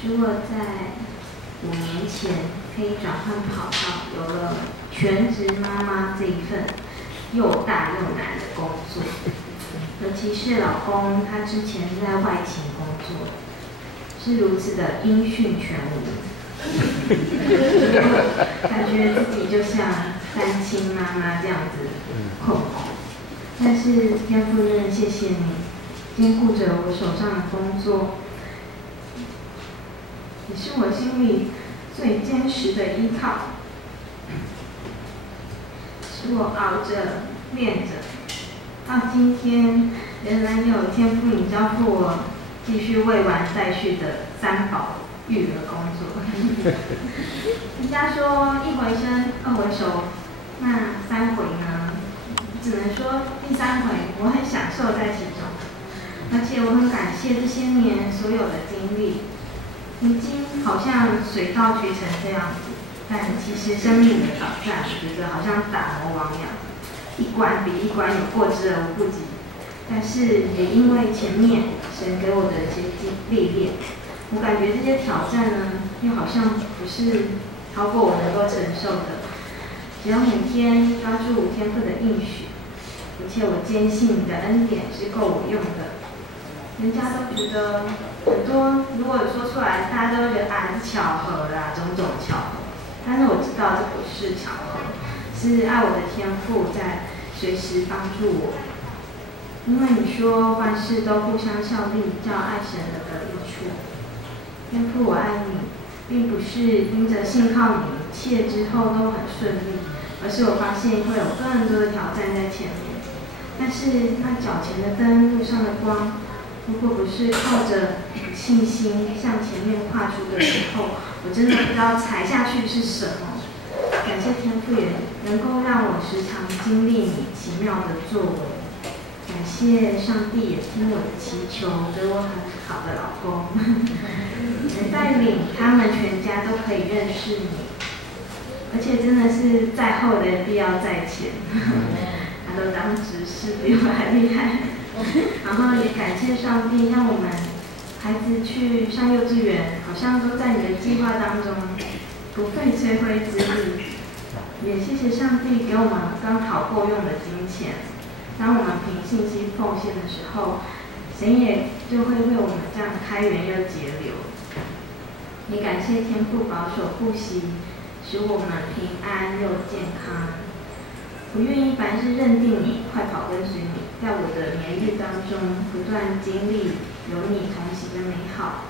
使我在5年前可以转换跑道，有了全职妈妈这一份又大又难的工作。尤其是老公，他之前是在外勤工作，是如此的音讯全无，感觉自己就像单亲妈妈这样子困苦。但是天父真的谢谢你，兼顾着我手上的工作，也是我心里最坚实的依靠，使我熬着练着，到今天仍然有天父你交付我继续未完待续的3宝育儿工作。人家说1回生2回熟，那3回呢？只能说第3回我很享受在其中，而且我很感谢这些年所有的经历，已经好像水到渠成这样子。但其实生命的挑战，我觉得好像打魔王一样，一关比一关有过之而无不及。但是也因为前面神给我的这些历练，我感觉这些挑战呢，又好像不是超过我能够承受的。只要每天抓住天父的应许，而且我坚信你的恩典是够我用的。人家都觉得很多，如果说出来，大家都会觉得啊是巧合啦，种种巧合。但是我知道这不是巧合，是爱我的天父在随时帮助我。因为你说万事都互相效力，叫爱神的得益处。天父，我爱你，并不是因着信靠你，一切之后都很顺利，而是我发现会有更多的挑战在前面。但是那脚前的灯，路上的光，如果不是靠着信心向前面跨出的时候，我真的不知道踩下去是什么。感谢天父也能够让我时常经历你奇妙的作为。感谢上帝也听我的祈求，给我很好的老公，也带领他们全家都可以认识你。而且真的是在后的必要在前，他都当执事比我还厉害。然后也感谢上帝让我们孩子去上幼稚园，好像都在你的计划当中，不费吹灰之力。也谢谢上帝给我们刚好够用的金钱，当我们凭信心奉献的时候，神也就会为我们这样开源又节流。也感谢天父保守护惜，使我们平安又健康。我愿意凡事认定你，快跑跟随你，在我的年日当中不断经历有你同行的美好，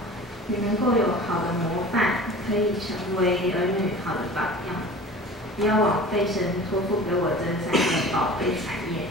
也能够有好的模范，可以成为儿女好的榜样。不要枉费神托付给我这3个宝贝产业。